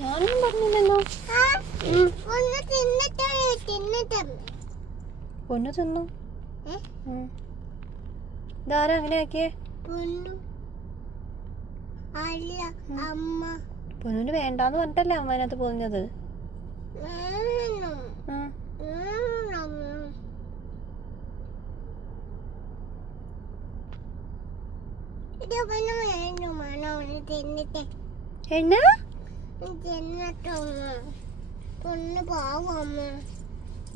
ഞാനൊന്നും പറഞ്ഞില്ലല്ലോ. പൊന്നു തിന്നു. ഇതാരാ അങ്ങനെ ആക്കിയേ? പൊന്നുന് വേണ്ടാന്ന് പറഞ്ഞിട്ടല്ലേ അമ്മ അതിനകത്ത് പൊതിഞ്ഞത്. എന്നാ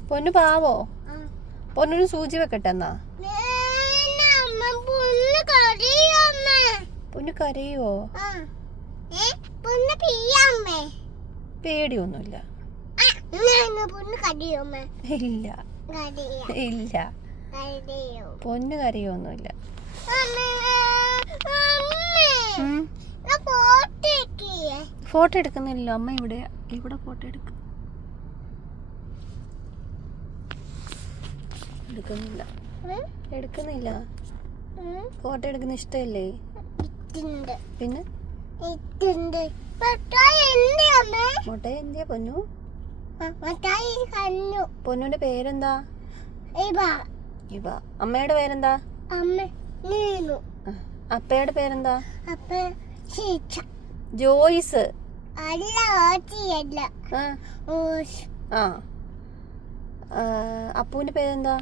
പൊന്നു പാവോ? പൊന്നിന് സൂചി വെക്കട്ടെ എന്നാ. പൊന്നു കരയോ? പേടിയൊന്നുമില്ല. ഇല്ല ഇല്ല, പൊന്നു കരയൊന്നുമില്ല. ഫോട്ടോ എടുക്കുന്നില്ല അമ്മ. ഇവിടെ ഫോട്ടോ എടുക്കുന്നില്ല. ഫോട്ടോ എടുക്കുന്ന ഇഷ്ടല്ലേ? പിന്നെ മുട്ടായി എന്തിയാ പൊന്നു? പൊന്നുന്റെ പേരെന്താ? ഇവ. അമ്മയുടെ പേരെന്താ? അപ്പയുടെ പേരെന്താ? ജോയിസ്. അപ്പൂന്റെ പേരെന്താ?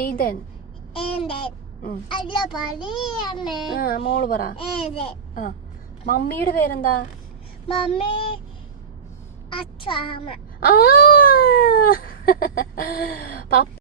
എയ്തൻ. മോള് പറ. മമ്മിയുടെ പേരെന്താ?